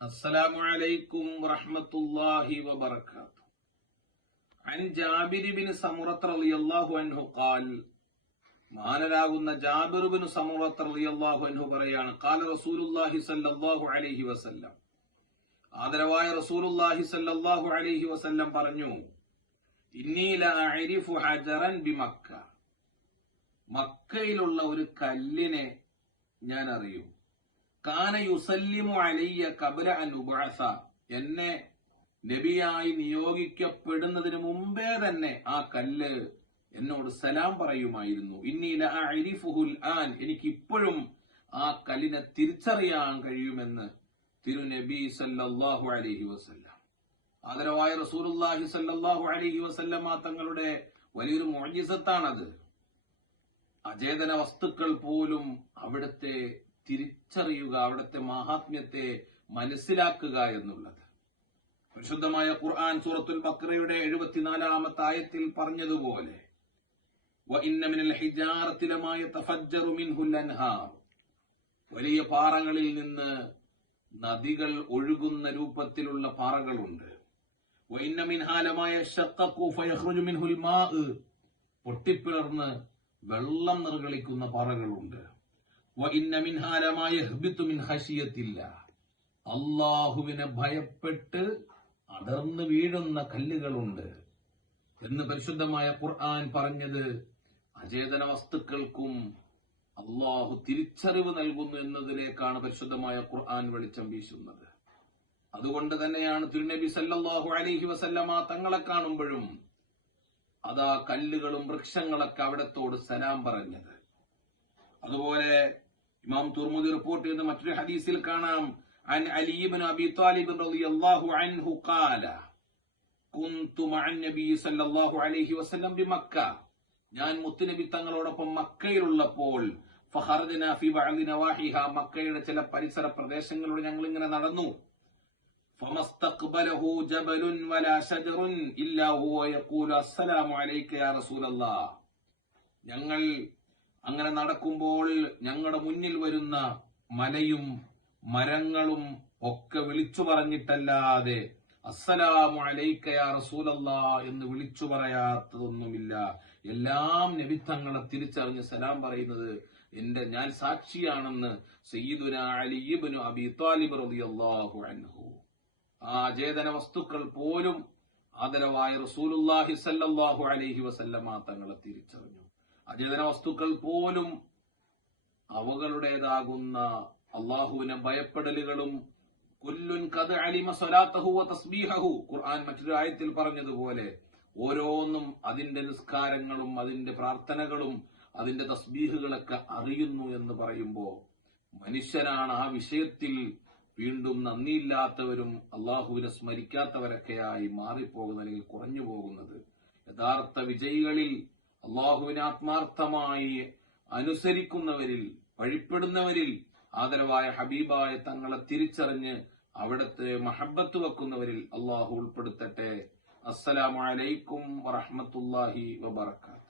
السلام عليكم ورحمة الله وبركاته عن جابر بن سمرة رضي الله عنه قال മാനരാകുന്ന Jabir bin സമുറത്ത് റളിയല്ലാഹു അൻഹു പറയാണ് ഖാല റസൂലുള്ളാഹി സ്വല്ലല്ലാഹു അലൈഹി വസല്ലം ആദരവായ റസൂലുള്ളാഹി സ്വല്ലല്ലാഹു അലൈഹി വസല്ലം പറഞ്ഞു ഇന്നി ലഅരിഫു ഹജറൻ ബിമക്ക മക്കയിലുള്ള ഒരു കല്ലിനെ ഞാൻ അറിയും കാന യുസല്ലിമു അലയ്യ കബല അൻ ഉബഅസ എന്നെ നബിയായി നിയോഗിക്കപ്പെടുന്നതിന് മുമ്പേ തന്നെ ആ കല്ല് എന്നോട് സലാം പറയുമായിരുന്നു. ഇന്നീല അരിഫുഹുൽ ആൻ എനിക്ക് ഇപ്പോഴും ആ കല്ലിനെ തിരിച്ചറിയാൻ കഴിയുമെന്ന് തിരു നബി സല്ലാഹു അലഹി വസല്ലം. ആദരവായ റസൂലുള്ളാഹി സല്ലല്ലാഹു അലൈഹി വസല്ലമ തങ്ങളുടെ വലിയൊരു മോജിസത്താണത് അചേതന വസ്തുക്കൾ പോലും അവിടുത്തെ തിരിച്ചറിയുക അവിടുത്തെ മഹാത്മ്യത്തെ മനസ്സിലാക്കുക എന്നുള്ളത്. പരിശുദ്ധമായ ഖുർആൻ സൂറത്തുൽ ബക്രയുടെ എഴുപത്തിനാലാമത്തെ ആയത്തിൽ പറഞ്ഞതുപോലെ വലിയ പാറകളിൽ നിന്ന് നദികൾ ഒഴുകുന്ന രൂപത്തിലുള്ള പാറകളുണ്ട്. പൊട്ടിപ്പിളർന്ന് വെള്ളം നിർഗളിക്കുന്ന പാറകളുണ്ട്. അള്ളാഹുവിനെ ഭയപ്പെട്ട് അടർന്നു വീഴുന്ന കല്ലുകളുണ്ട്. എന്ന് പരിശുദ്ധമായ ഖുർആൻ പറഞ്ഞത് അചേതന വസ്തുക്കൾക്കും അള്ളാഹു തിരിച്ചറിവ് നൽകുന്നു എന്നതിലേക്കാണ് പരിശുദ്ധമായ ഖുർആൻ വെളിച്ചം വീശുന്നത്. അതുകൊണ്ട് തന്നെയാണ് തിരുനബി സല്ലാഹു അലൈഹി വസല്ലമ തങ്ങളെ കാണുമ്പോഴും അതാ കല്ലുകളും വൃക്ഷങ്ങളൊക്കെ അവിടത്തോട് സലാം പറഞ്ഞത്. അതുപോലെ ഇമാം തുർമുദി റിപ്പോർട്ട് ചെയ്യുന്ന മറ്റൊരു ഹദീസിൽ കാണാം عن علي بن ابي طالب رضي الله عنه قال كنت مع النبي صلى الله عليه وسلم بمكة ഞാൻ മുത്തുനബി തങ്ങളോടൊപ്പം മക്കയിലുള്ളപ്പോൾ ഫഹർദിന ഫി ബഅദി നവാഹിഹ മക്കയുടെ ചില പരിസര പ്രദേശങ്ങളിലൂടെ ഞങ്ങൾ ഇങ്ങനെ നടന്നു فمستقبله جبل ولا شجر إلا هو يقول السلام عليك يا رسول الله ഞങ്ങൾ അങ്ങനെ നടക്കുമ്പോൾ ഞങ്ങളുടെ മുന്നിൽ വരുന്ന മലയും മരങ്ങളും ഒക്കെ വിളിച്ചു പറഞ്ഞിട്ടല്ലാതെ അസ്സലാമു അലൈക്കയാ റസൂലല്ലാ എന്ന് വിളിച്ചു പറയാത്തതൊന്നുമില്ല. എല്ലാം നബിത്തങ്ങളെ തിരിച്ചറിഞ്ഞ് സലാം പറയുന്നത് എന്റെ ഞാൻ സാക്ഷിയാണെന്ന് സയ്യിദുന ഇബ്നു അബി താലിബ് റളിയല്ലാഹു അൻഹു. ആ ചേതന വസ്തുക്കൾ പോലും ആദരവായ റസൂലുള്ളാഹി സല്ലല്ലാഹു അലൈഹി വസല്ലമ തങ്ങളെ തിരിച്ചറിഞ്ഞു. അചേതന വസ്തുക്കൾ പോലും അവകളുടേതാകുന്ന അള്ളാഹുവിനെ ഭയപ്പെടലുകളും കുല്ലുൻ കത് അലിമ സ്വലാത്തഹു തസ്ബീഹഹു. ഖുർആൻ മറ്റൊരു ആയത്തിൽ പറഞ്ഞതുപോലെ ഓരോന്നും അതിന്റെ നിസ്കാരങ്ങളും അതിന്റെ പ്രാർത്ഥനകളും അതിന്റെ തസ്ബീഹുകളൊക്കെ അറിയുന്നു എന്ന് പറയുമ്പോൾ മനുഷ്യനാണ് ആ വിഷയത്തിൽ വീണ്ടും നന്ദിയില്ലാത്തവരും അള്ളാഹുവിനെ സ്മരിക്കാത്തവരൊക്കെയായി മാറിപ്പോകുന്ന അല്ലെങ്കിൽ കുറഞ്ഞു പോകുന്നത് യഥാർത്ഥ വിജയികളിൽ അള്ളാഹുവിനെ ആത്മാർത്ഥമായി അനുസരിക്കുന്നവരിൽ വഴിപ്പെടുന്നവരിൽ ആദരവായ ഹബീബായ തങ്ങളെ തിരിച്ചറിഞ്ഞ് അവിടുത്തെ മഹബത്ത് വെക്കുന്നവരിൽ അള്ളാഹു ഉൾപ്പെടുത്തട്ടെ. അസ്സലാമലൈക്കും വറഹമത്തല്ലാഹി വബറകാത്ത്